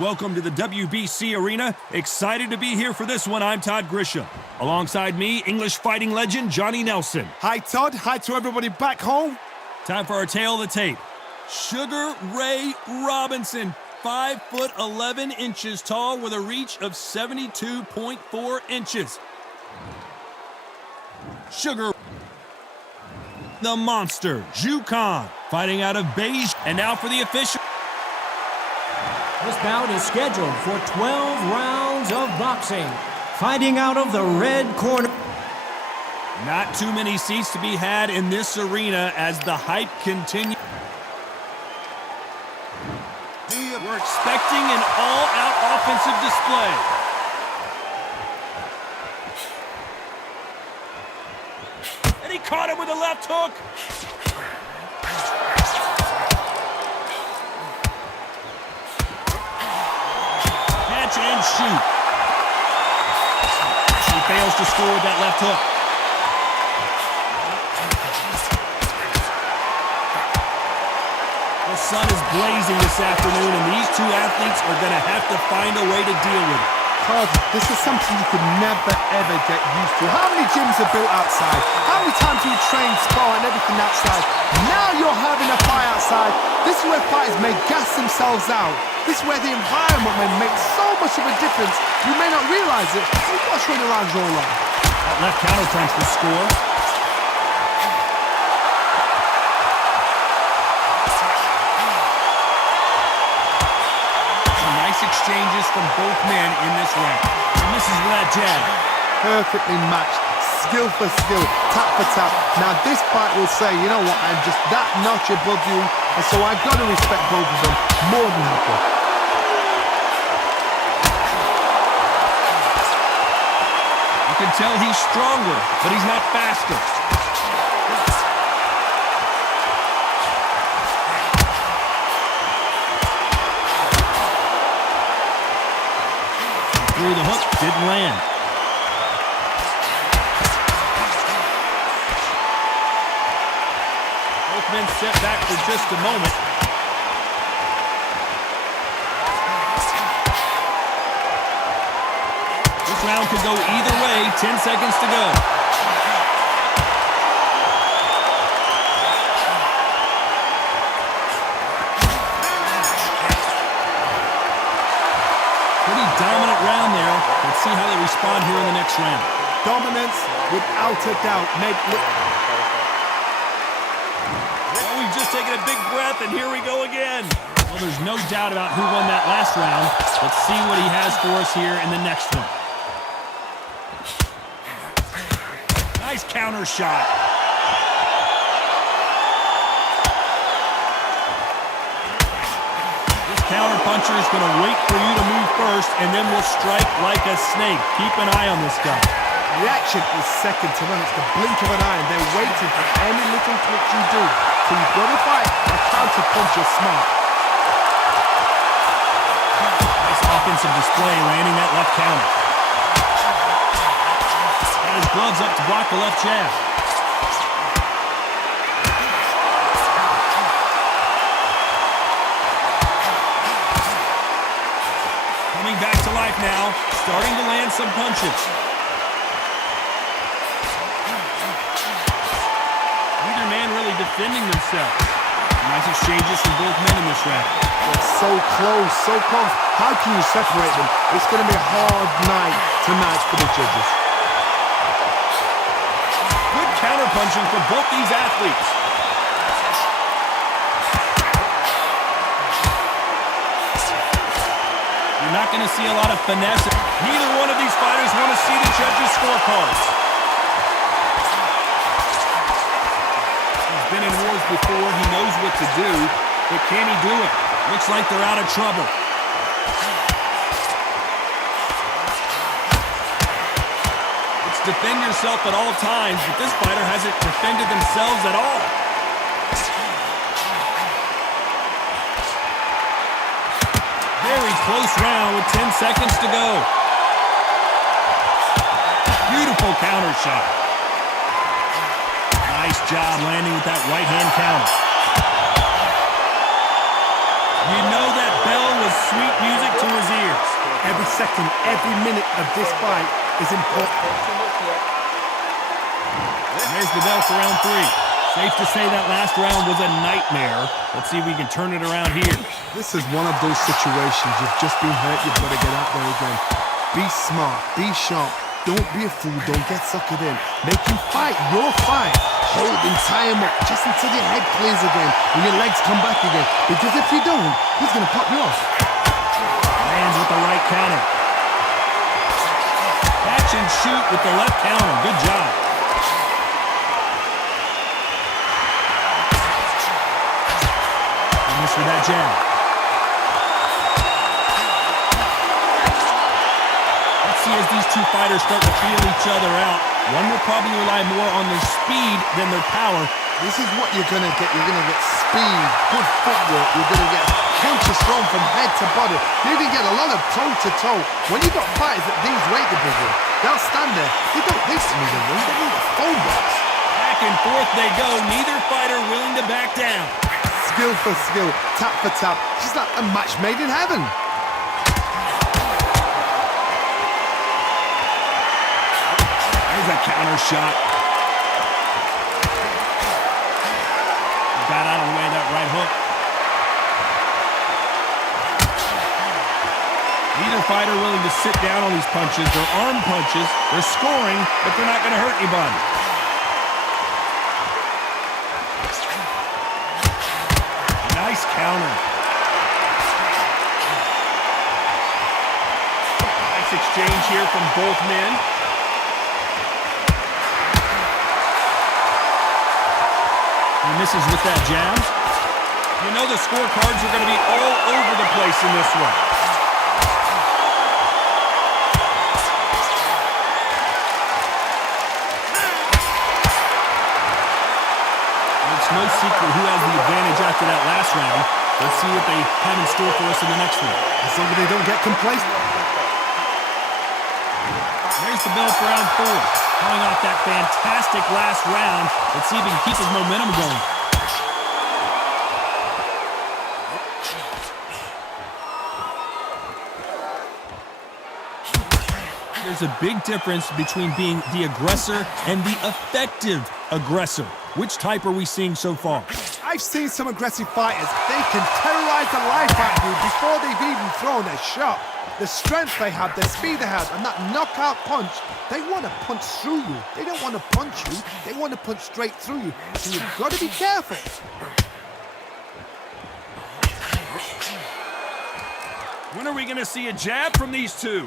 Welcome to the WBC Arena. Excited to be here for this one. I'm Todd Grisham. Alongside me, English fighting legend Johnny Nelson. Hi, Todd. Hi to everybody back home. Time for our tale of the tape. Sugar Ray Robinson, 5'11" tall with a reach of 72.4 inches. Sugar the Monster, Ju Khan, fighting out of Beijing. And now for the official. This bout is scheduled for 12 rounds of boxing. Fighting out of the red corner. Not too many seats to be had in this arena as the hype continues. We're expecting an all-out offensive display. And he caught him with a left hook. Catch and shoot. He fails to score with that left hook. The sun is blazing this afternoon, and these two athletes are going to have to find a way to deal with it. Todd, this is something you could never, ever get used to. How many gyms are built outside? How many times do you train, spar, and everything outside? Now you're having a fight outside. This is where fighters may gas themselves out. This is where the environment may make so much of a difference. You may not realize it, but what's running around your life? That left counter punch will score. Exchanges from both men in this round. And this is that jab. Perfectly matched, skill for skill, tap for tap. Now this fight will say, you know what, I'm just that notch above you, and so I've got to respect both of them more than happy. You can tell he's stronger, but he's not faster. Through the hook, didn't land. Both men step back for just a moment. This round could go either way. 10 seconds to go. Dominant round there. Let's see how they respond here in the next round. Dominance, without a doubt. Well, we've just taken a big breath, and here we go again. Well, there's no doubt about who won that last round. Let's see what he has for us here in the next one. Nice counter shot. Counter puncher is going to wait for you to move first, and then will strike like a snake. Keep an eye on this guy. Reaction is second to none. It's the blink of an eye, and they're waiting for any little twitch you do. So you've got to fight a counter puncher smart. Nice offensive display, landing that left counter. Got his gloves up to block the left jab. Back to life now, starting to land some punches. Neither man really defending themselves. Nice exchanges from both men in this round. They're so close, so close. How can you separate them? It's going to be a hard night tonight for the judges. Good counter punching for both these athletes. You're not going to see a lot of finesse. Neither one of these fighters want to see the judges' scorecards. He's been in wars before. He knows what to do. But can he do it? Looks like they're out of trouble. It's defend yourself at all times, but this fighter hasn't defended themselves at all. Very close round with 10 seconds to go. Beautiful counter shot. Nice job landing with that right hand counter. You know that bell was sweet music to his ears. Every second, every minute of this fight is important. There's the bell for round 3. Safe to say that last round was a nightmare. Let's see if we can turn it around here. This is one of those situations. You've just been hurt, you've got to get out there again. Be smart, be sharp. Don't be a fool, don't get suckered in. Make him fight your fight. Hold him, tie him up, just until your head clears again and your legs come back again. Because if you don't, he's going to pop you off. Lands with the right counter. Catch and shoot with the left counter. Good job. And missed with that jab. Let's see as these two fighters start to feel each other out. One will probably rely more on their speed than their power. This is what you're going to get. You're going to get speed, good footwork. You're going to get punches thrown from head to body. You're going to get a lot of toe-to-toe. When you've got fighters at these weight divisions, they'll stand there. They don't pace them in the ring. They need a phone box. Back and forth they go. Neither fighter willing to back down. Skill for skill, tap for tap. She's like a match made in heaven. There's a counter shot. Got out of the way of that right hook. Neither fighter willing to sit down on these punches. They're arm punches. They're scoring, but they're not going to hurt anybody. Nice counter. Nice exchange here from both men. He misses with that jab. You know the scorecards are going to be all over the place in this one. It's no secret who has the advantage after that last round. Let's see what they have in store for us in the next one. As long as they don't get complacent. There's the bell for round 4. Coming off that fantastic last round. Let's see if he can keep his momentum going. There's a big difference between being the aggressor and the effective aggressor. Which type are we seeing so far? I've seen some aggressive fighters. They can terrorize the life out of you before they've even thrown a shot. The strength they have, the speed they have, and that knockout punch, they want to punch through you. They don't want to punch you. They want to punch straight through you. So you've got to be careful. When are we going to see a jab from these two?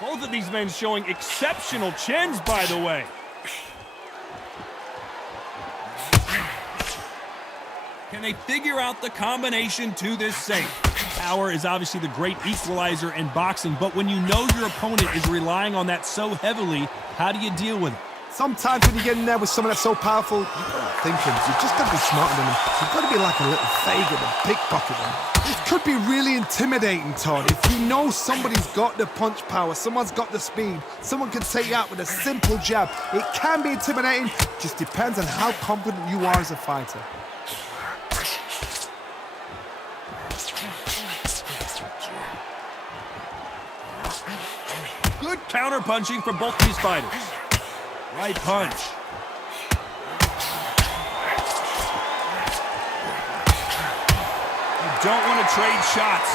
Both of these men showing exceptional chins, by the way. Can they figure out the combination to this safe? Power is obviously the great equalizer in boxing, but when you know your opponent is relying on that so heavily, how do you deal with it? Sometimes when you get in there with someone that's so powerful, you've got to think him. You've just got to be smarter than him. You've got to be like a little faggot and pickpocket them. This could be really intimidating, Todd. If you know somebody's got the punch power, someone's got the speed, someone can take you out with a simple jab. It can be intimidating. Just depends on how confident you are as a fighter. Good counter-punching from both these fighters. Right punch. You don't want to trade shots.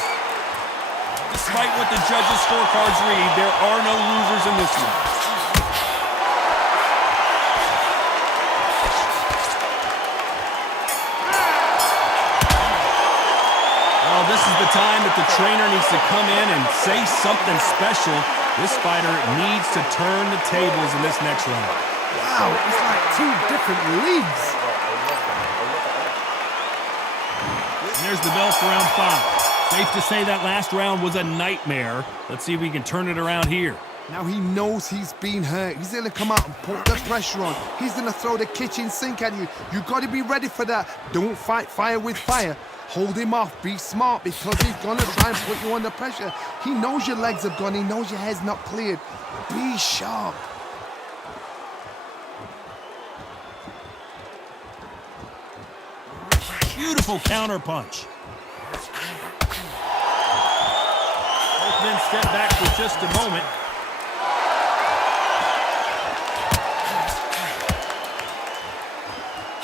Despite what the judges' scorecards read, there are no losers in this one. Well, this is the time that the trainer needs to come in and say something special. This fighter needs to turn the tables in this next round. Wow, it's like two different leagues. And there's the bell for round 5. Safe to say that last round was a nightmare. Let's see if we can turn it around here. Now he knows he's been hurt. He's going to come out and put the pressure on. He's going to throw the kitchen sink at you. You've got to be ready for that. Don't fight fire with fire. Hold him off. Be smart because he's going to try and put you under pressure. He knows your legs have gone. He knows your head's not cleared. Be sharp. Beautiful counter punch. Both men step back for just a moment.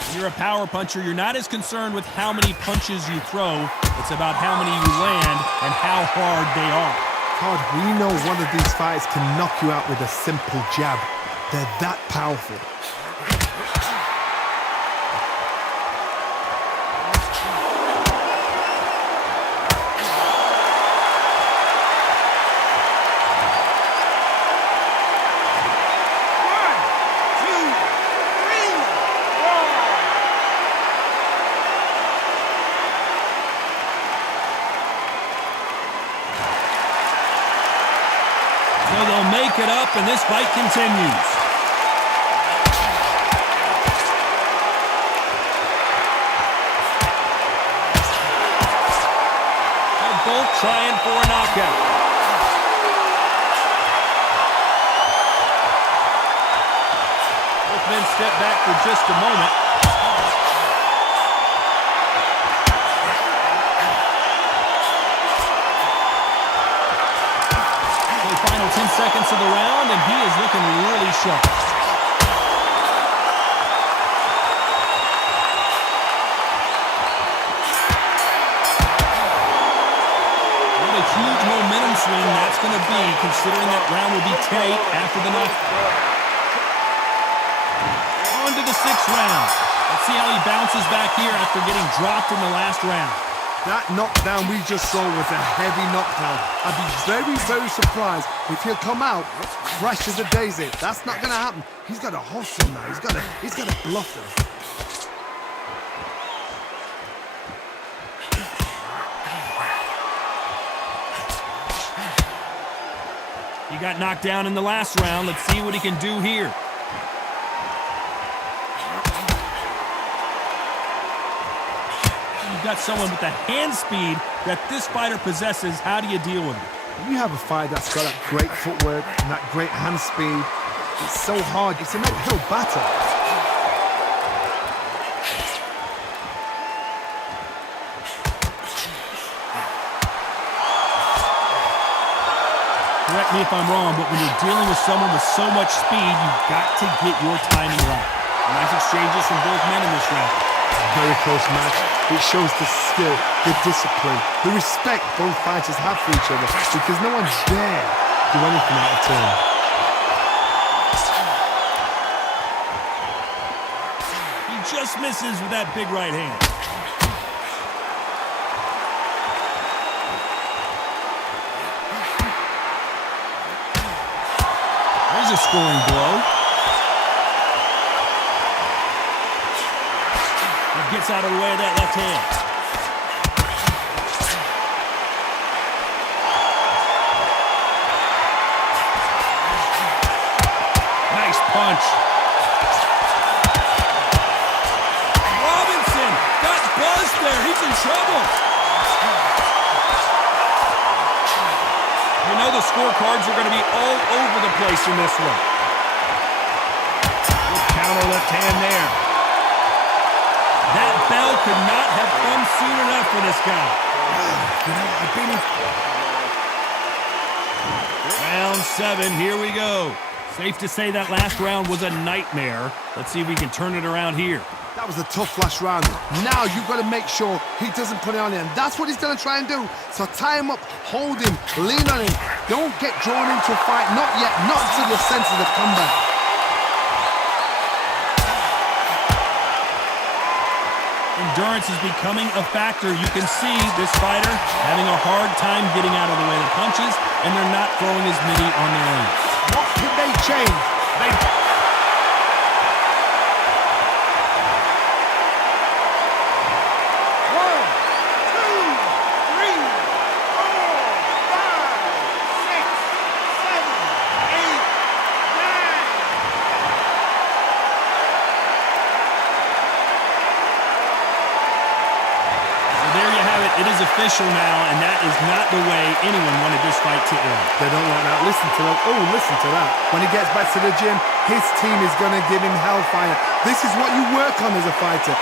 When you're a power puncher, you're not as concerned with how many punches you throw. It's about how many you land and how hard they are. Todd, we know one of these fights can knock you out with a simple jab. They're that powerful. So they'll make it up, and this fight continues. They're both trying for a knockout. Both men step back for just a moment. Final 10 seconds of the round, and he is looking really sharp. What a huge momentum swing that's going to be, considering that round will be 10-8 after the knockout. On to the 6th round. Let's see how he bounces back here after getting dropped in the last round. That knockdown we just saw was a heavy knockdown. I'd be very, very surprised if he'll come out fresh as a daisy. That's not going to happen. He's got to hustle now. He's got to bluff them. He got knocked down in the last round. Let's see what he can do here. You've got someone with the hand speed that this fighter possesses. How do you deal with it? When you have a fighter that's got that great footwork and that great hand speed, it's so hard. It's an uphill battle. Correct me if I'm wrong, but when you're dealing with someone with so much speed, you've got to get your timing right. Nice exchanges from both men in this round. Very close match. It shows the skill, the discipline, the respect both fighters have for each other, because no one dare do anything out of turn. He just misses with that big right hand. There's a scoring blow. Gets out of the way of that left hand. Nice punch. Robinson got buzzed there. He's in trouble. You know the scorecards are going to be all over the place in this one. Good counter left hand there. That bell could not have come soon enough for this guy. Round 7, here we go. Safe to say that last round was a nightmare. Let's see if we can turn it around here. That was a tough last round. Now you've got to make sure he doesn't put it on him. That's what he's going to try and do. So tie him up, hold him, lean on him. Don't get drawn into a fight. Not yet. Not until your senses have come back. Endurance is becoming a factor. You can see this fighter having a hard time getting out of the way of punches, and they're not throwing as many on their own. What can they change? It is official now, and that is not the way anyone wanted this fight to end. They don't want that. Listen to that. Oh, listen to that. When he gets back to the gym, his team is going to give him hellfire. This is what you work on as a fighter.